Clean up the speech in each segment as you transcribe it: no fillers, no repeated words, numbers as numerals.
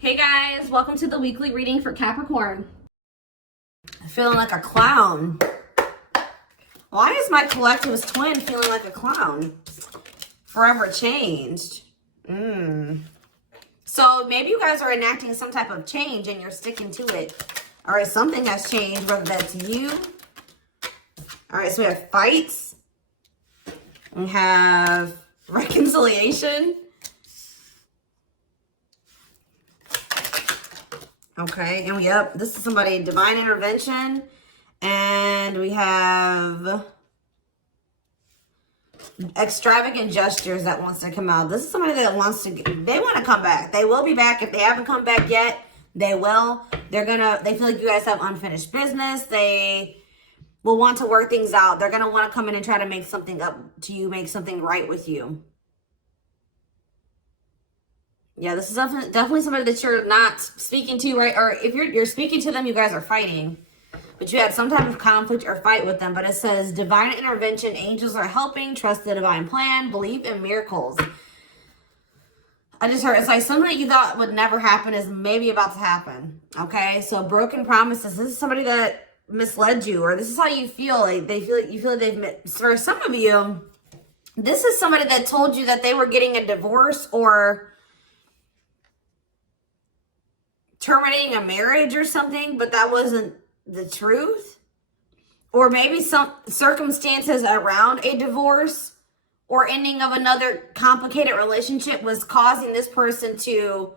Hey guys, welcome to the weekly reading for Capricorn. I'm feeling like a clown. Why is my collectivist twin feeling like a clown? Forever changed. So maybe you guys are enacting some type of change and you're sticking to it. All right, something has changed, whether that's you. All right, so we have fights. We have reconciliation. Okay, and this is somebody, divine intervention. And we have extravagant gestures that wants to come out. This is somebody that wants to, they want to come back. They will be back. If they haven't come back yet, they will. They feel like you guys have unfinished business. They will want to work things out. They're going to want to come in and try to make something up to you, make something right with you. Yeah, this is definitely somebody that you're not speaking to, right? Or if you're speaking to them, you guys are fighting. But you had some type of conflict or fight with them. But it says, divine intervention, angels are helping, trust the divine plan, believe in miracles. I just heard, it's like something that you thought would never happen is maybe about to happen. Okay, so broken promises. This is somebody that misled you, or this is how you feel. Like you feel like they've, for some of you, this is somebody that told you that they were getting a divorce or terminating a marriage or something, but that wasn't the truth. Or maybe some circumstances around a divorce or ending of another complicated relationship was causing this person to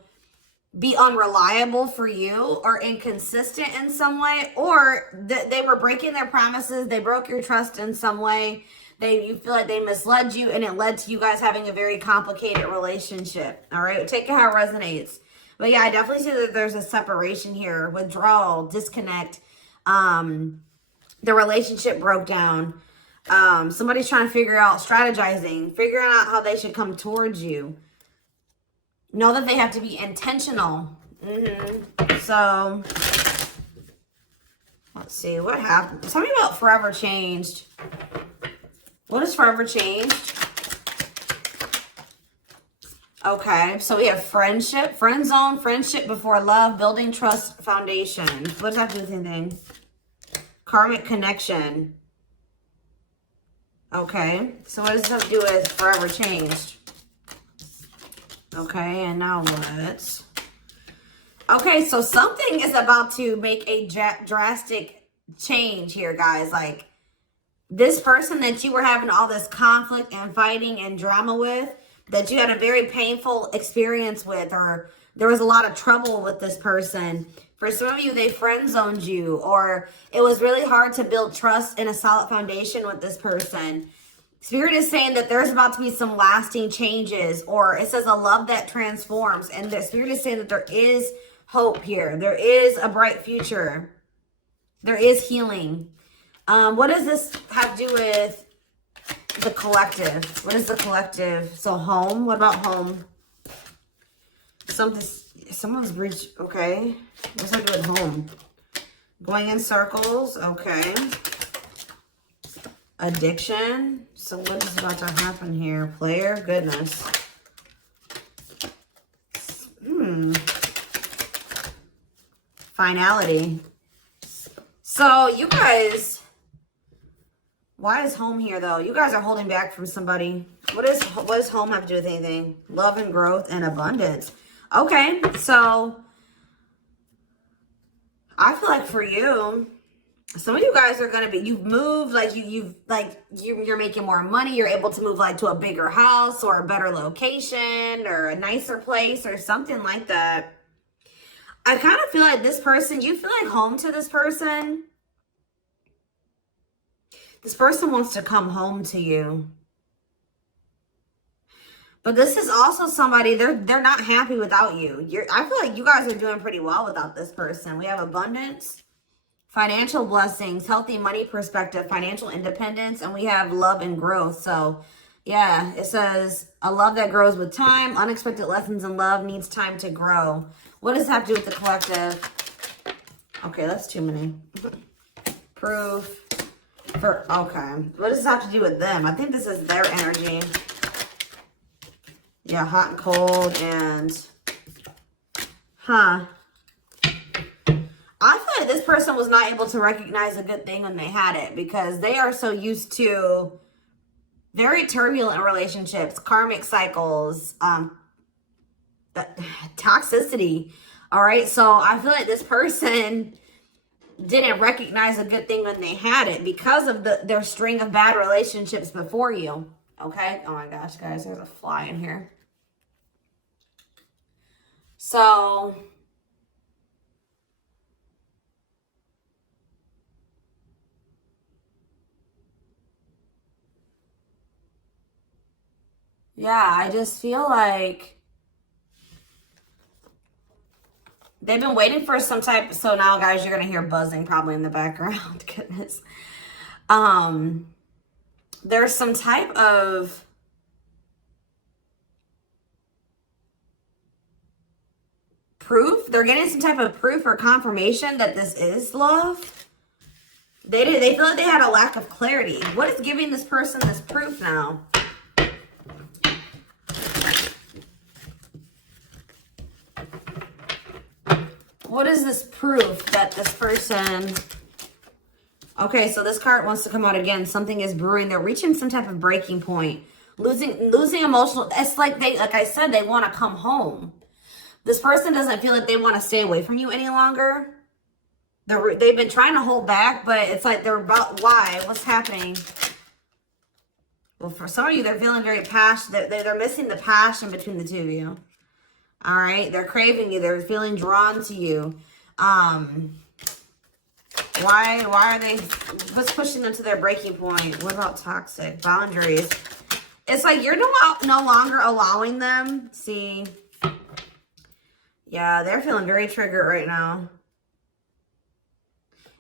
be unreliable for you or inconsistent in some way, or they were breaking their promises. They broke your trust in some way. You feel like they misled you, and it led to you guys having a very complicated relationship. All right, take it how it resonates. But yeah, I definitely see that there's a separation here, withdrawal, disconnect. The relationship broke down. Somebody's trying to figure out, strategizing, figuring out how they should come towards you. Know that they have to be intentional. So, let's see, what happened? Tell me about forever changed. What is forever changed? Okay, so we have friendship, friend zone, friendship before love, building trust foundation. What does that have to do with anything? Karmic connection. Okay, so what does this have to do with forever changed? Okay, and now what? Okay, so something is about to make a drastic change here, guys. Like, this person that you were having all this conflict and fighting and drama with, that you had a very painful experience with, or there was a lot of trouble with this person. For some of you, they friend zoned you, or it was really hard to build trust and a solid foundation with this person. Spirit is saying that there's about to be some lasting changes, or it says a love that transforms. And the Spirit is saying that there is hope here. There is a bright future. There is healing. What does this have to do with the collective? What is the collective? So home. What about home? Someone's reached. Okay. What's that do with home? Going in circles. Okay. Addiction. So what is about to happen here? Player. Goodness. Finality. So you guys, why is home here though? You guys are holding back from somebody. What does home have to do with anything? Love and growth and abundance. Okay, so I feel like for you, some of you guys are gonna be, you've moved, like you're making more money. You're able to move like to a bigger house or a better location or a nicer place or something like that. I kind of feel like this person, you feel like home to this person. This person wants to come home to you. But this is also somebody, they're not happy without you. I feel like you guys are doing pretty well without this person. We have abundance, financial blessings, healthy money perspective, financial independence, and we have love and growth. So yeah, it says a love that grows with time. Unexpected lessons in love needs time to grow. What does that have to do with the collective? Okay, that's too many. Proof. Okay. What does this have to do with them? I think this is their energy. Yeah, hot and cold and Huh. I feel like this person was not able to recognize a good thing when they had it because they are so used to very turbulent relationships, karmic cycles, toxicity. All right. So I feel like this person didn't recognize a good thing when they had it because of their string of bad relationships before you. Okay. Oh my gosh, guys, there's a fly in here. So yeah, I just feel like they've been waiting for some type. So now, guys, you're gonna hear buzzing probably in the background. Goodness. There's some type of proof. They're getting some type of proof or confirmation that this is love. They feel like they had a lack of clarity. What is giving this person this proof now? What is this proof that this person... Okay, so this card wants to come out again. Something is brewing. They're reaching some type of breaking point. Losing emotional... It's like like I said, they want to come home. This person doesn't feel like they want to stay away from you any longer. They've been trying to hold back, but it's like they're about... Why? What's happening? Well, for some of you, they're feeling very passionate. They're missing the passion between the two of you. All right? They're craving you. They're feeling drawn to you. Why are they... What's pushing them to their breaking point? What about toxic? Boundaries. It's like you're no longer allowing them. See? Yeah, they're feeling very triggered right now.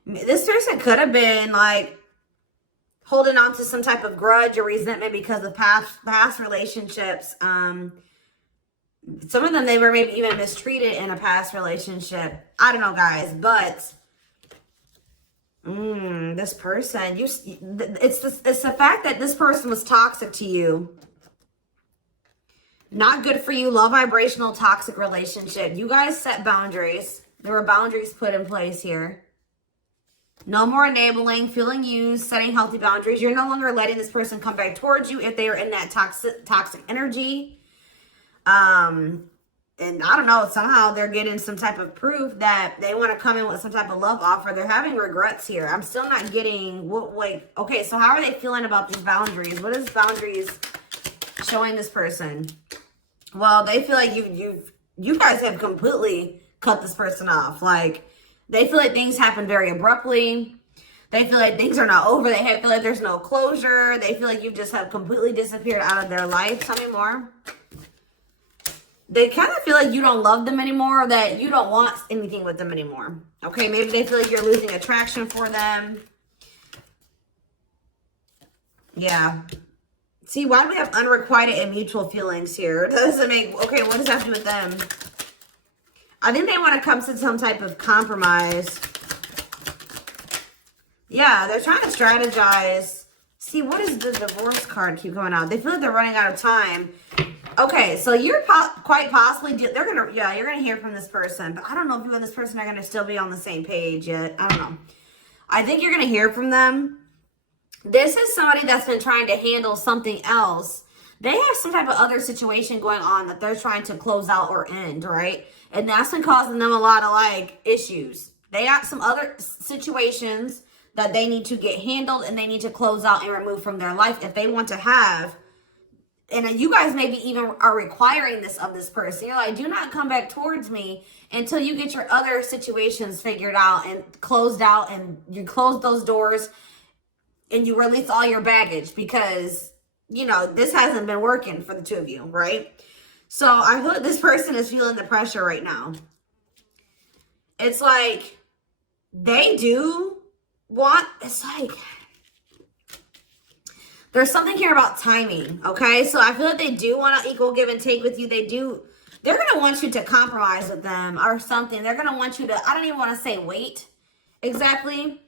This person could have been like holding on to some type of grudge or resentment because of past relationships. Some of them, they were maybe even mistreated in a past relationship. I don't know, guys, but this person, it's the fact that this person was toxic to you. Not good for you. Low vibrational toxic relationship. You guys set boundaries. There were boundaries put in place here. No more enabling, feeling used, setting healthy boundaries. You're no longer letting this person come back towards you if they are in that toxic energy. And I don't know, somehow they're getting some type of proof that they want to come in with some type of love offer. They're having regrets here. I'm still not getting what, like, okay, so how are they feeling about these boundaries? What is boundaries showing this person? Well, they feel like you guys have completely cut this person off. Like, they feel like things happen very abruptly. They feel like things are not over. They feel like there's no closure. They feel like you just have completely disappeared out of their life. Tell me more. They kind of feel like you don't love them anymore, or that you don't want anything with them anymore. Okay, maybe they feel like you're losing attraction for them. Yeah. See, why do we have unrequited and mutual feelings here? That doesn't make... Okay, what does that have to do with them? I think they want to come to some type of compromise. Yeah, they're trying to strategize. See, what does the divorce card keep coming out? They feel like they're running out of time. Okay, so you're quite possibly... you're going to hear from this person. But I don't know if you and this person are going to still be on the same page yet. I don't know. I think you're going to hear from them. This is somebody that's been trying to handle something else. They have some type of other situation going on that they're trying to close out or end, right? And that's been causing them a lot of, like, issues. They got some other situations that they need to get handled and they need to close out and remove from their life if they want to have. And you guys maybe even are requiring this of this person. You're like, do not come back towards me until you get your other situations figured out and closed out, and you close those doors and you release all your baggage, because, you know, this hasn't been working for the two of you, right? So I feel like this person is feeling the pressure right now. It's like they do want, it's like, there's something here about timing, okay? So I feel like they do want an equal give and take with you. They're going to want you to compromise with them or something. They're going to want you to, I don't even want to say wait exactly,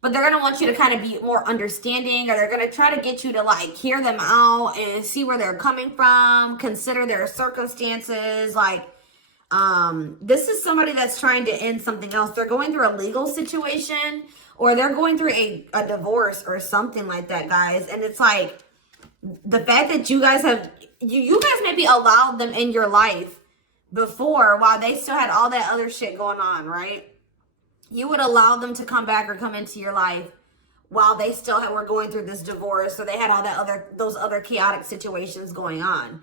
but they're going to want you to kind of be more understanding, or they're going to try to get you to, like, hear them out and see where they're coming from, consider their circumstances. Like, This is somebody that's trying to end something else. They're going through a legal situation, or they're going through a divorce or something like that, guys. And it's like, the fact that you guys have, you guys maybe allowed them in your life before while they still had all that other shit going on, right? You would allow them to come back or come into your life while they still were going through this divorce, so they had all that those other chaotic situations going on.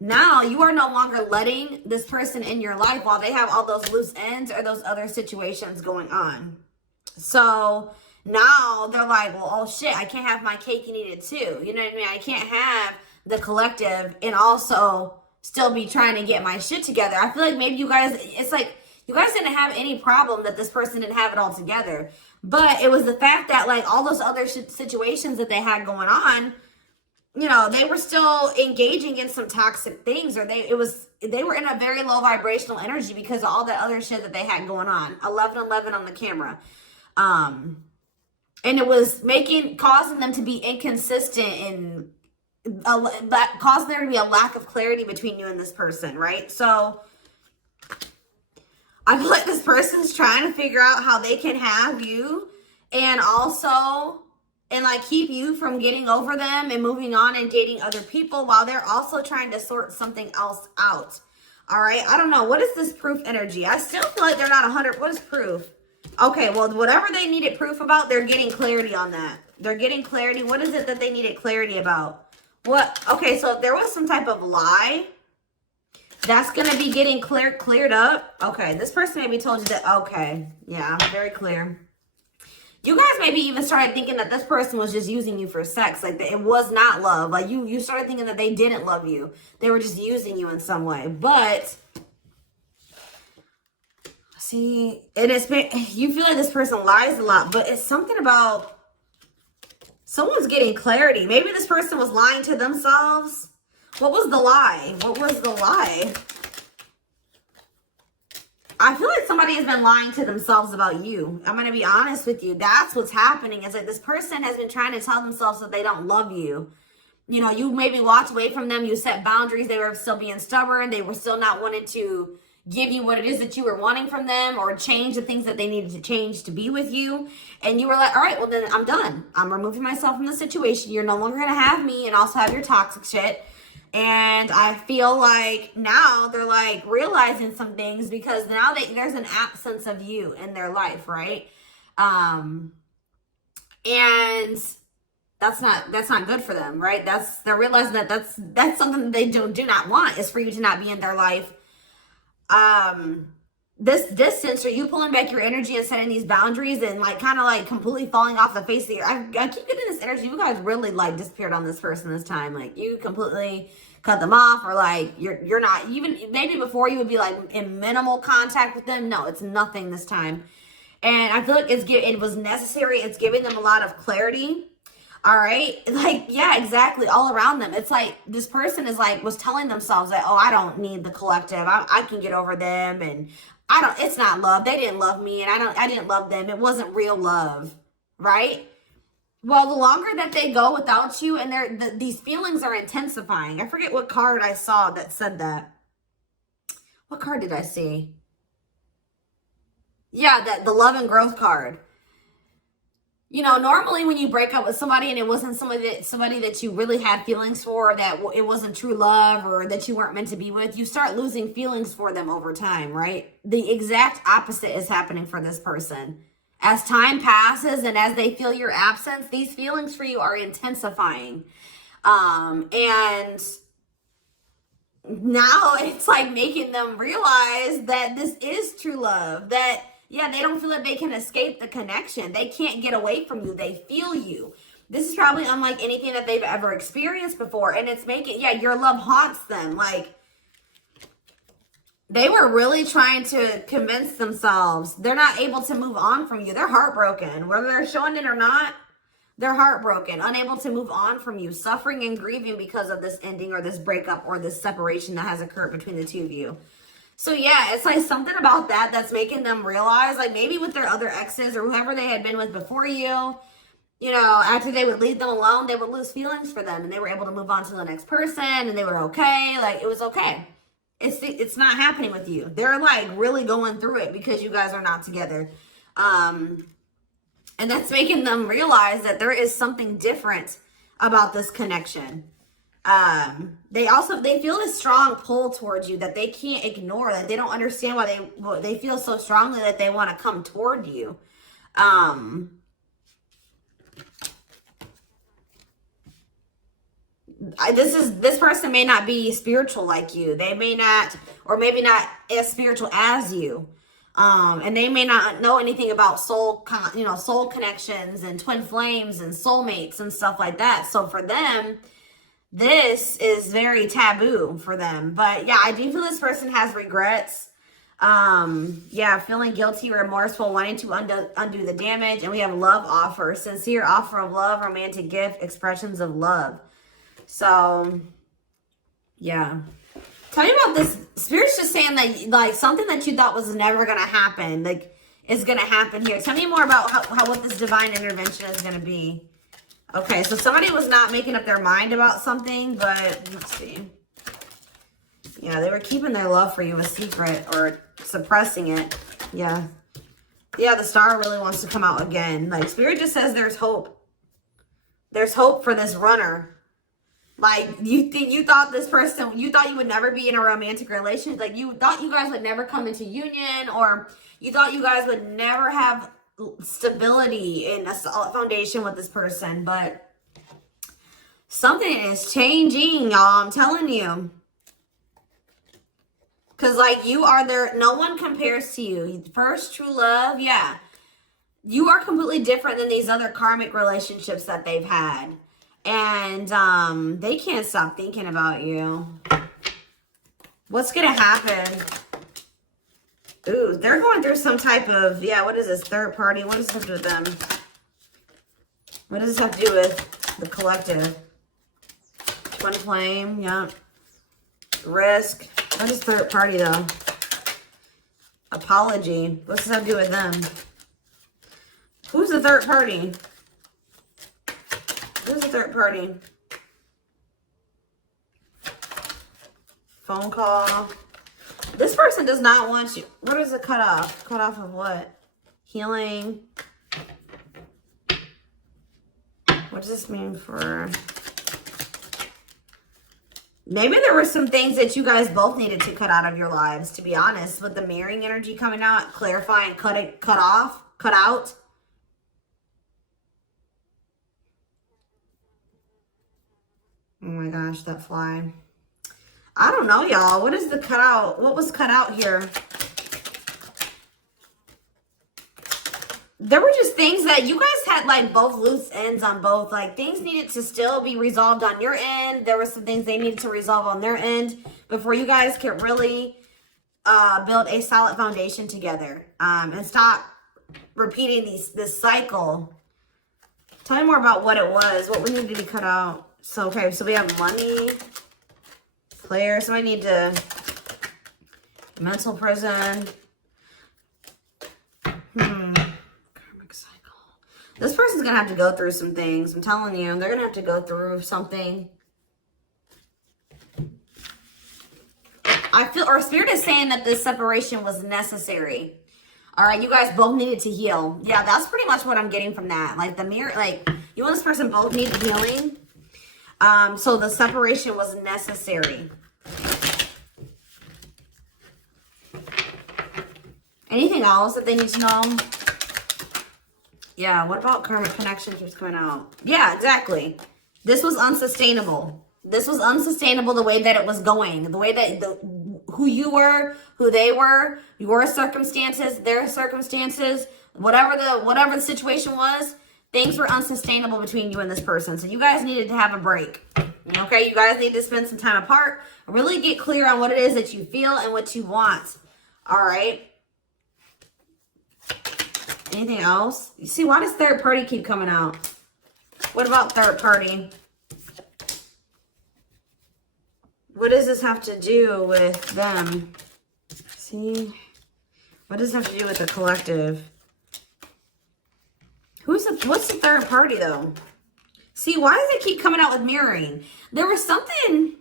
Now you are no longer letting this person in your life while they have all those loose ends or those other situations going on. So now they're like, well, oh shit, I can't have my cake and eat it too. You know what I mean? I can't have the collective and also still be trying to get my shit together. I feel like maybe you guys, it's like, you guys didn't have any problem that this person didn't have it all together. But it was the fact that, like, all those other situations that they had going on, you know, they were still engaging in some toxic things, or they were in a very low vibrational energy because of all that other shit that they had going on. 1111 on the camera. And it was causing them to be inconsistent and causing there to be a lack of clarity between you and this person, right? So I feel like this person's trying to figure out how they can have you and also, and like keep you from getting over them and moving on and dating other people while they're also trying to sort something else out. All right. I don't know. What is this proof energy? I still feel like they're not 100. What is proof? Okay. Well, whatever they needed proof about, they're getting clarity on that. They're getting clarity. What is it that they needed clarity about? What? Okay. So if there was some type of lie, that's going to be getting cleared up. Okay. This person maybe told you that. Okay. Yeah. Very clear. You guys maybe even started thinking that this person was just using you for sex. Like, it was not love. Like, you started thinking that they didn't love you. They were just using you in some way. But, see, you feel like this person lies a lot. But it's something about someone's getting clarity. Maybe this person was lying to themselves. What was the lie? What was the lie? I feel like somebody has been lying to themselves about you. I'm going to be honest with you. That's what's happening. It's like this person has been trying to tell themselves that they don't love you. You know, you maybe walked away from them. You set boundaries. They were still being stubborn. They were still not wanting to give you what it is that you were wanting from them or change the things that they needed to change to be with you. And you were like, all right, well, then I'm done. I'm removing myself from the situation. You're no longer going to have me and also have your toxic shit. And I feel like now they're like realizing some things because now there's an absence of you in their life, right? And that's not good for them, right? They're realizing that that's something that they do not want, is for you to not be in their life. This distance, or you pulling back your energy and setting these boundaries and like kind of like completely falling off the face of the earth. I keep getting this energy. You guys really like disappeared on this person this time. Like, you completely cut them off, or like you're not even, maybe before you would be like in minimal contact with them. No, it's nothing this time. And I feel like it was necessary. It's giving them a lot of clarity. All right. Like, yeah, exactly. All around them. It's like this person was telling themselves that, oh, I don't need the collective. I can get over them. And it's not love. They didn't love me. And I didn't love them. It wasn't real love. Right. Well, the longer that they go without you, and these feelings are intensifying. I forget what card I saw that said that. What card did I see? Yeah, the love and growth card. You know, normally when you break up with somebody and it wasn't somebody that you really had feelings for, or that it wasn't true love, or that you weren't meant to be with, you start losing feelings for them over time, right? The exact opposite is happening for this person. As time passes and as they feel your absence, these feelings for you are intensifying. And now it's like making them realize that this is true love. That, yeah, they don't feel like they can escape the connection. They can't get away from you. They feel you. This is probably unlike anything that they've ever experienced before. And it's making, yeah, your love haunts them. Like, they were really trying to convince themselves they're not able to move on from you. They're heartbroken. Whether they're showing it or not, they're heartbroken, unable to move on from you, suffering and grieving because of this ending or this breakup or this separation that has occurred between the two of you. So yeah, it's like something about that that's making them realize, like maybe with their other exes or whoever they had been with before you, you know, after they would leave them alone, they would lose feelings for them and they were able to move on to the next person and they were okay. Like, it was okay. It's not happening with you. They're like really going through it because you guys are not together. And that's making them realize that there is something different about this connection. They feel this strong pull towards you that they can't ignore, that they don't understand why they feel so strongly that they want to come toward you. This person may not be spiritual like you. They may not, or maybe not as spiritual as you. And they may not know anything about soul connections and twin flames and soulmates and stuff like that. So for them, this is very taboo for them. But yeah, I do feel this person has regrets. Yeah, feeling guilty, remorseful, wanting to undo the damage. And we have love offer, sincere offer of love, romantic gift, expressions of love. So yeah. Tell me about this. Spirit's just saying that, like, something that you thought was never going to happen, like, is going to happen here. Tell me more about what this divine intervention is going to be. Okay, so somebody was not making up their mind about something, but let's see. Yeah, they were keeping their love for you a secret or suppressing it. Yeah. Yeah, the star really wants to come out again. Like, Spirit just says there's hope. There's hope for this runner. Like, you thought this person, you thought you would never be in a romantic relationship. Like, you thought you guys would never come into union, or you thought you guys would never have stability in a solid foundation with this person. But something is changing, y'all. I'm telling you. Because, like, you are there. No one compares to you. First true love, yeah. You are completely different than these other karmic relationships that they've had. And they can't stop thinking about you. What's going to happen? Ooh, they're going through some type of, yeah, what is this? Third party? What does this have to do with them? What does this have to do with the collective? Twin flame, yeah. Risk. What is third party, though? Apology. What's this have to do with them? Who's the third party? Who's the third party? Phone call. This person does not want you. What is it cut off? Cut off of what? Healing. What does this mean for... Maybe there were some things that you guys both needed to cut out of your lives, to be honest. With the mirroring energy coming out, clarifying, cut out. Oh my gosh, that fly. I don't know, y'all. What is the cutout? What was cut out here? There were just things that you guys had, like, both loose ends on both. Like, things needed to still be resolved on your end. There were some things they needed to resolve on their end before you guys could really build a solid foundation together. And stop repeating this cycle. Tell me more about what it was. What we needed to be cut out. So, okay, so we have money, player, so I need to, mental prison, karmic cycle. This person's going to have to go through some things. I'm telling you, they're going to have to go through something. I feel, or Spirit is saying that this separation was necessary. All right, you guys both needed to heal. Yeah, that's pretty much what I'm getting from that. Like, the mirror, like, you and this person both needed healing. So the separation was necessary. Anything else that they need to know? Yeah, what about karmic connection keeps coming out? Yeah, exactly. This was unsustainable. This was unsustainable the way that it was going. The way that who you were, who they were, your circumstances, their circumstances, whatever the situation was. Things were unsustainable between you and this person. So you guys needed to have a break. Okay, you guys need to spend some time apart. Really get clear on what it is that you feel and what you want. All right. Anything else? You see, why does third party keep coming out? What about third party? What does this have to do with them? See? What does this have to do with the collective? What's the third party, though? See, why does it keep coming out with mirroring? There was something...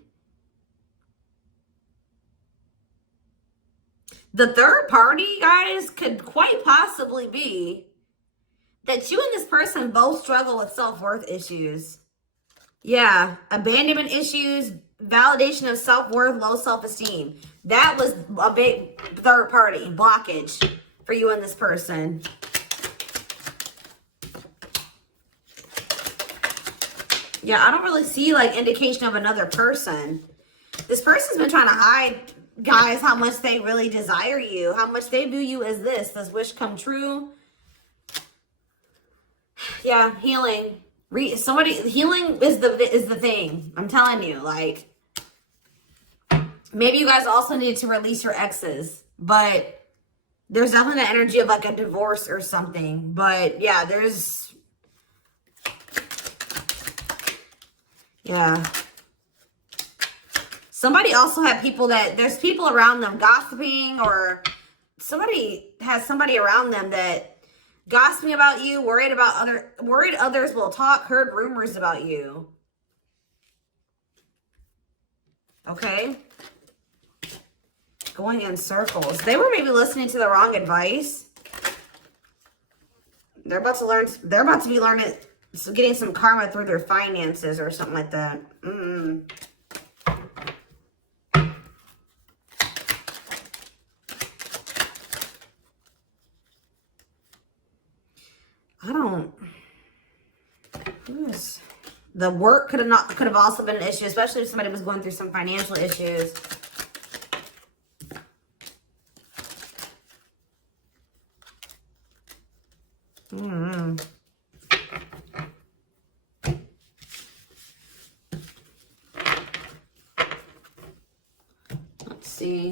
The third party, guys, could quite possibly be that you and this person both struggle with self-worth issues. Yeah, abandonment issues, validation of self-worth, low self-esteem. That was a big third party blockage for you and this person. Yeah, I don't really see like indication of another person. This person's been trying to hide, guys, how much they really desire you, how much they view you as this wish come true. Yeah, healing. Healing is the thing. I'm telling you, like, maybe you guys also need to release your exes, but there's definitely the energy of like a divorce or something. But yeah, yeah. Somebody also had there's people around them gossiping, or somebody has somebody around them that gossiping about you, worried others will talk, heard rumors about you. Okay? Going in circles. They were maybe listening to the wrong advice. They're about to be learning, getting some karma through their finances or something like that. The work could have also been an issue, especially if somebody was going through some financial issues.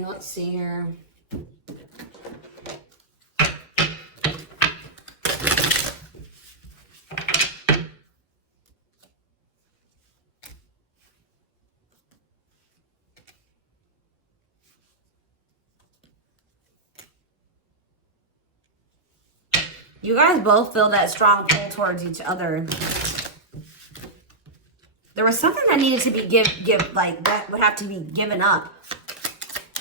Let's see here. You guys both feel that strong pull towards each other. There was something that needed to be that would have to be given up.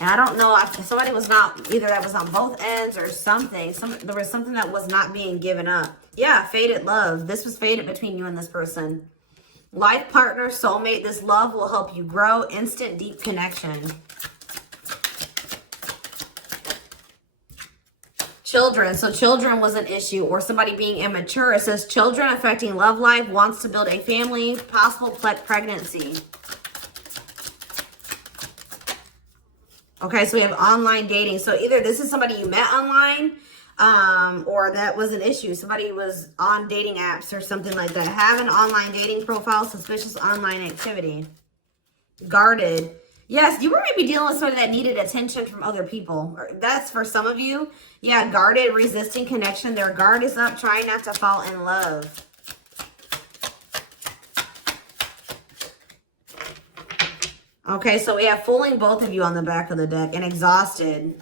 And I don't know if somebody was not, either that was on both ends or something. There was something that was not being given up. Yeah, fated love. This was fated between you and this person. Life partner, soulmate. This love will help you grow. Instant, deep connection. Children. So children was an issue, or somebody being immature. It says children affecting love life, wants to build a family, possible pregnancy. Okay, so we have online dating. So either this is somebody you met online, or that was an issue. Somebody was on dating apps or something like that. Have an online dating profile, suspicious online activity. Guarded. Yes, you were maybe dealing with somebody that needed attention from other people. That's for some of you. Yeah, guarded, resisting connection. Their guard is up, trying not to fall in love. Okay, so we have fooling both of you on the back of the deck and exhausted.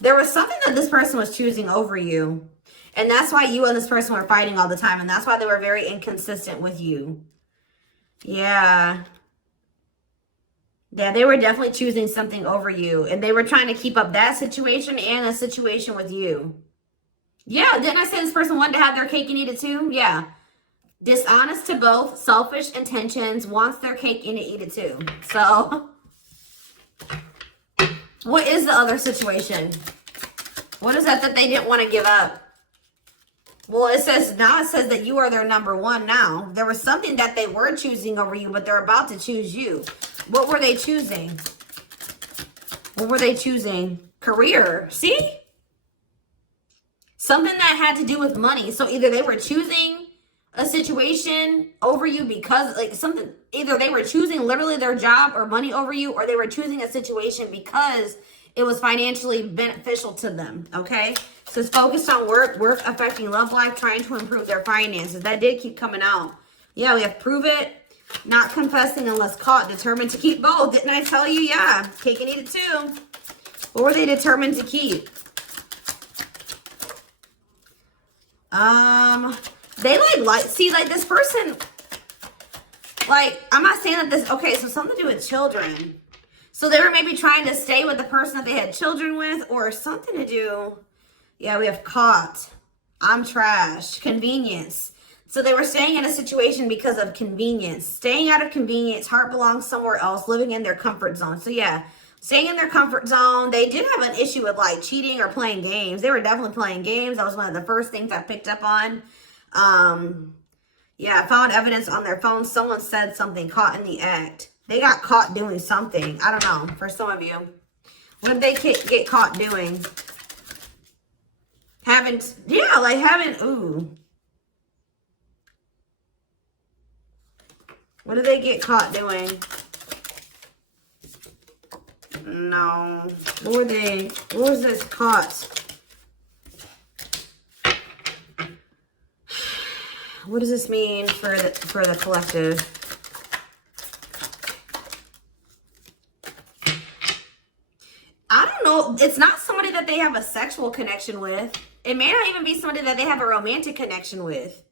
There was something that this person was choosing over you. And that's why you and this person were fighting all the time. And that's why they were very inconsistent with you. Yeah. Yeah, they were definitely choosing something over you. And they were trying to keep up that situation and a situation with you. Yeah, didn't I say this person wanted to have their cake and eat it too? Yeah. Dishonest to both, selfish intentions, wants their cake and to eat it too. So, what is the other situation? What is that they didn't want to give up? Well, it says that you are their number one now. There was something that they were choosing over you, but they're about to choose you. What were they choosing? What were they choosing? Career. See? Something that had to do with money. So either they were choosing a situation over you because either they were choosing literally their job or money over you, or they were choosing a situation because it was financially beneficial to them. Okay, so it's focused on work affecting love life, trying to improve their finances. That did keep coming out. Yeah, we have prove it, not confessing unless caught, determined to keep both. Didn't I tell you? Yeah, cake and eat it too. What were they determined to keep? They like this person, I'm not saying that okay, so something to do with children. So they were maybe trying to stay with the person that they had children with, or something to do. Yeah, we have caught. I'm trash. Convenience. So they were staying in a situation because of convenience. Staying out of convenience. Heart belongs somewhere else. Living in their comfort zone. So yeah, staying in their comfort zone. They did have an issue with like cheating or playing games. They were definitely playing games. That was one of the first things I picked up on. Yeah, I found evidence on their phone. Someone said something, caught in the act. They got caught doing something. I don't know. For some of you. What did they get caught doing? Ooh. What did they get caught doing? No. What was this caught? What does this mean for the collective? I don't know. It's not somebody that they have a sexual connection with. It may not even be somebody that they have a romantic connection with.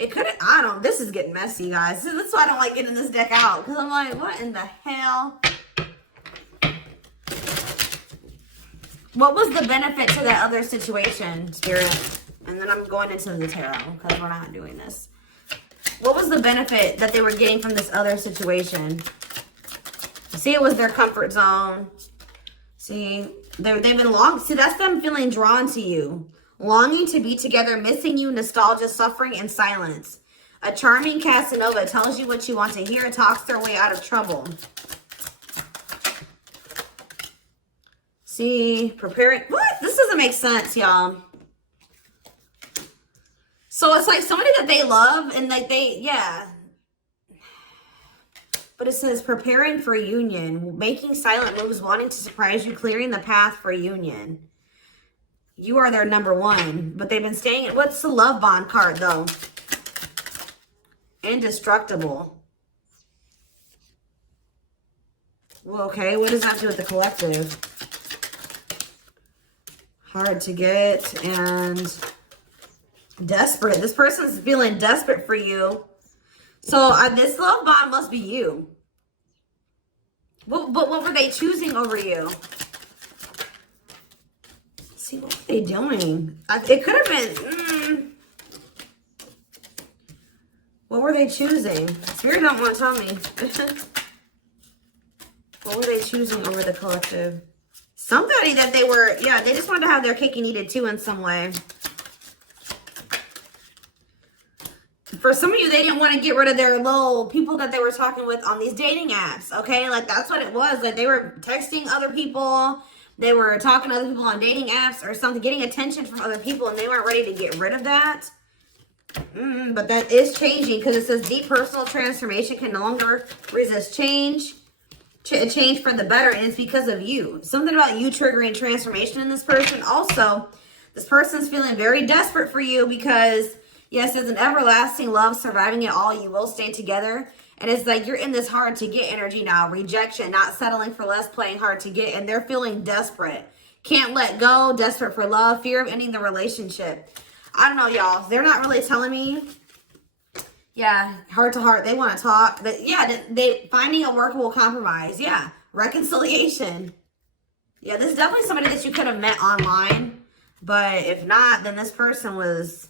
It could have, I don't, this is getting messy, guys. That's why I don't like getting this deck out. Because I'm like, what in the hell? What was the benefit to that other situation, Spirit? And then I'm going into the tarot because we're not doing this. What was the benefit that they were getting from this other situation? See, it was their comfort zone. See, they've been long. See, that's them feeling drawn to you. Longing to be together, missing you, nostalgia, suffering, and silence. A charming Casanova tells you what you want to hear, talks their way out of trouble. See, preparing. What? This doesn't make sense, y'all. So it's like somebody that they love and like yeah. But it says preparing for union, making silent moves, wanting to surprise you, clearing the path for union. You are their number one, but they've been staying. What's the love bond card though? Indestructible. Well, okay, what does that have to do with the collective? Hard to get and desperate. This person's feeling desperate for you. So this love bond must be you. But what were they choosing over you? Let's see, what were they doing? It could have been... What were they choosing? Spirit don't want to tell me. What were they choosing over the collective? Somebody that they were... Yeah, they just wanted to have their cake and eat it too in some way. For some of you, they didn't want to get rid of their little people that they were talking with on these dating apps, okay? Like, that's what it was. Like, they were texting other people. They were talking to other people on dating apps or something, getting attention from other people, and they weren't ready to get rid of that. But that is changing because it says deep personal transformation can no longer resist change. Change for the better, and it's because of you. Something about you triggering transformation in this person. Also, this person's feeling very desperate for you because... Yes, it's an everlasting love, surviving it all. You will stay together. And it's like you're in this hard to get energy now. Rejection, not settling for less, playing hard to get. And they're feeling desperate. Can't let go, desperate for love, fear of ending the relationship. I don't know, y'all. They're not really telling me. Yeah, heart to heart. They want to talk. But yeah, they finding a workable compromise. Yeah, reconciliation. Yeah, this is definitely somebody that you could have met online. But if not, then this person was...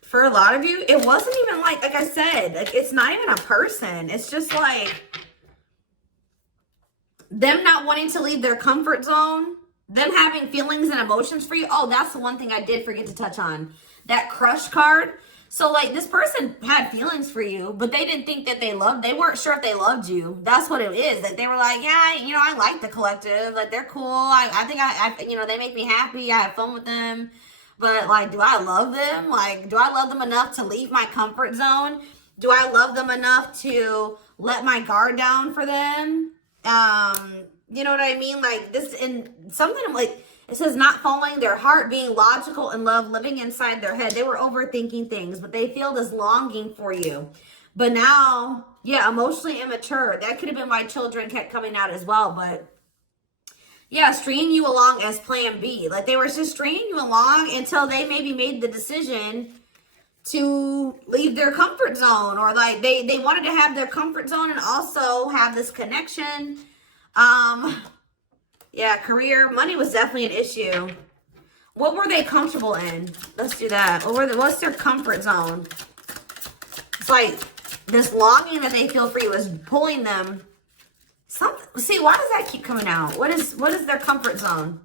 For a lot of you, it wasn't even like I said, like it's not even a person. It's just like them not wanting to leave their comfort zone, them having feelings and emotions for you. Oh, that's the one thing I did forget to touch on. That crush card. So, like, this person had feelings for you, but they didn't think that they weren't sure if they loved you. That's what it is. Like, they were like, yeah, you know, I like the collective. Like, they're cool. I think you know, they make me happy. I have fun with them. But, like, do I love them? Like, do I love them enough to leave my comfort zone? Do I love them enough to let my guard down for them? You know what I mean? Like, this, and something like, it says not following their heart, being logical in love, living inside their head. They were overthinking things, but they feel this longing for you. But now, yeah, emotionally immature. That could have been why children kept coming out as well. But yeah, stringing you along as plan B. Like, they were just stringing you along until they maybe made the decision to leave their comfort zone, or like they wanted to have their comfort zone and also have this connection. Yeah, career, money was definitely an issue. What were they comfortable in? Let's do that. What's their comfort zone? It's like this longing that they feel for you is pulling them. See, why does that keep coming out? What is their comfort zone?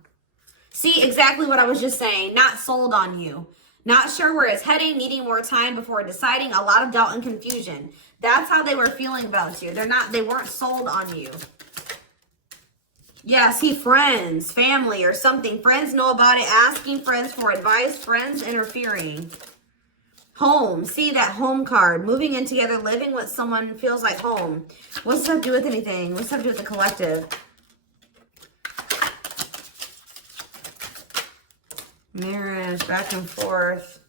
See, exactly what I was just saying. Not sold on you. Not sure where it's heading, needing more time before deciding, a lot of doubt and confusion. That's how they were feeling about you. They weren't sold on you. Yeah, see, friends, family, or something. Friends know about it, asking friends for advice, friends interfering. Home, see that home card. Moving in together, living with someone feels like home. What's this have to do with anything? What's this have to do with the collective? Marriage, back and forth.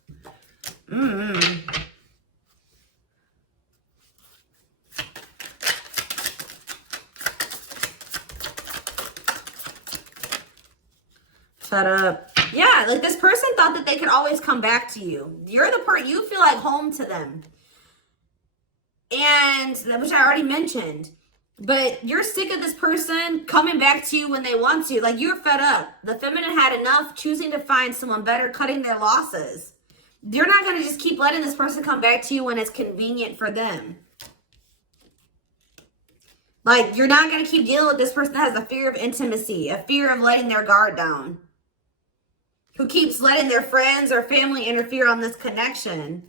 Shut up. Yeah, like this person thought that they could always come back to you. You're the part, you feel like home to them. And, which I already mentioned. But you're sick of this person coming back to you when they want to. Like, you're fed up. The feminine had enough, choosing to find someone better, cutting their losses. You're not going to just keep letting this person come back to you when it's convenient for them. Like, you're not going to keep dealing with this person that has a fear of intimacy, a fear of letting their guard down, who keeps letting their friends or family interfere on this connection.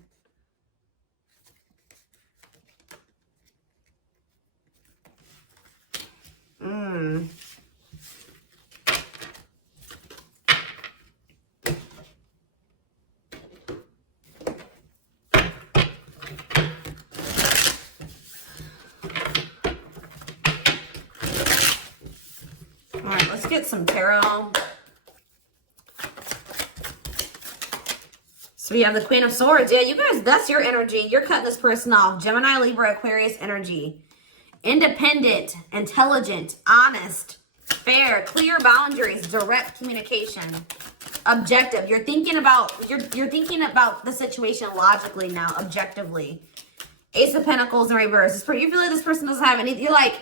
All right, let's get some tarot. So we have the Queen of Swords. Yeah, you guys, that's your energy. You're cutting this person off. Gemini, Libra, Aquarius energy. Independent, intelligent, honest, fair, clear boundaries, direct communication, objective. You're thinking about the situation logically now, objectively. Ace of Pentacles in reverse. You feel like this person doesn't have anything. You're like,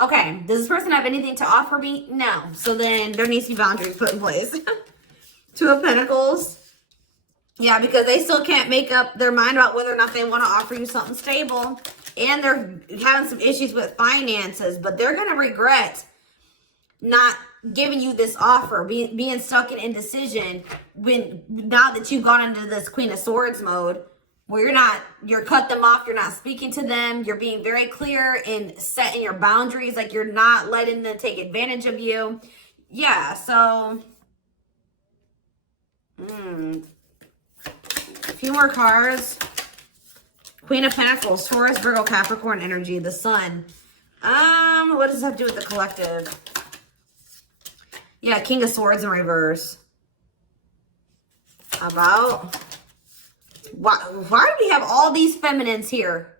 okay, does this person have anything to offer me? No. So then there needs to be boundaries put in place. Two of Pentacles. Yeah, because they still can't make up their mind about whether or not they want to offer you something stable. And they're having some issues with finances. But they're going to regret not giving you this offer, being stuck in indecision now that you've gone into this Queen of Swords mode, where you're cut them off, you're not speaking to them, you're being very clear and setting your boundaries, like you're not letting them take advantage of you. Yeah, so a few more cards. Queen of Pentacles, Taurus, Virgo, Capricorn energy, the Sun. What does this have to do with the collective? Yeah, King of Swords in reverse. How about? Why do we have all these feminines here?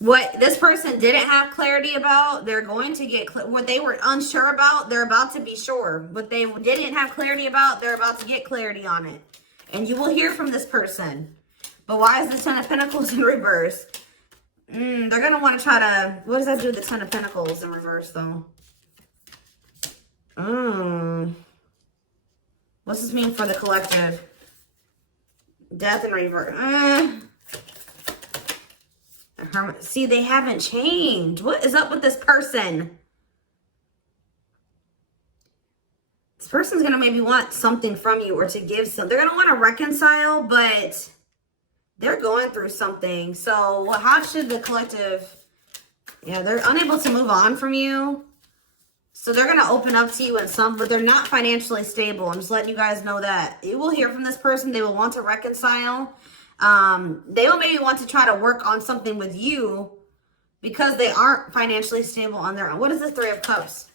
What this person didn't have clarity about, they're going to get what they were unsure about, they're about to be sure. What they didn't have clarity about, they're about to get clarity on it. And you will hear from this person. But why is the Ten of Pentacles in reverse? They're going to want to try to... What does that do with the Ten of Pentacles in reverse, though? What's this mean for the collective? Death in reverse. See, they haven't changed. What is up with this person? This person's going to maybe want something from you or to give some. They're going to want to reconcile, but they're going through something. So how should the collective... Yeah, they're unable to move on from you. So they're going to open up to you in some, but they're not financially stable. I'm just letting you guys know that. You will hear from this person. They will want to reconcile. They will maybe want to try to work on something with you because they aren't financially stable on their own. What is the Three of Cups?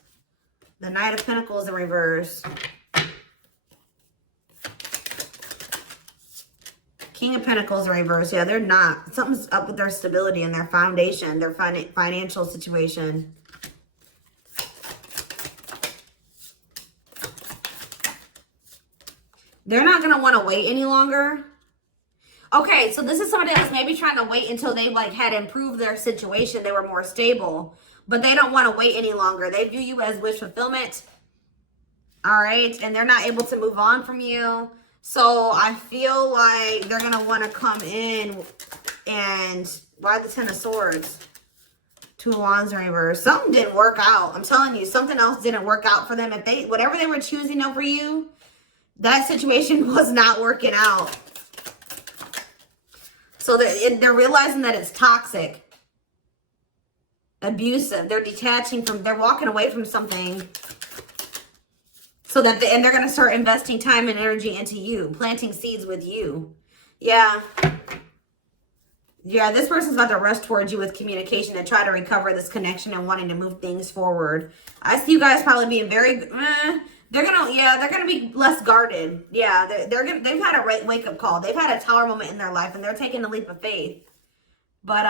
The Knight of Pentacles in reverse. King of Pentacles in reverse. Yeah, they're not. Something's up with their stability and their foundation, their financial situation. They're not going to want to wait any longer. Okay, so this is somebody that was maybe trying to wait until they like had improved their situation. They were more stable, but they don't want to wait any longer. They view you as wish fulfillment. All right, and they're not able to move on from you. So I feel like they're going to want to come in and... Why the Ten of Swords? Two of Wands in reverse. Something didn't work out. I'm telling you, something else didn't work out for them. If they, whatever they were choosing over you, that situation was not working out. So they're realizing that it's toxic, abusive. They're detaching from, they're walking away from something. So that, and they're going to start investing time and energy into you, planting seeds with you. Yeah. Yeah, this person's about to rush towards you with communication and try to recover this connection and wanting to move things forward. I see you guys probably being very, they're gonna be less guarded. Yeah, they've had a wake-up call. They've had a tower moment in their life and they're taking a leap of faith. But,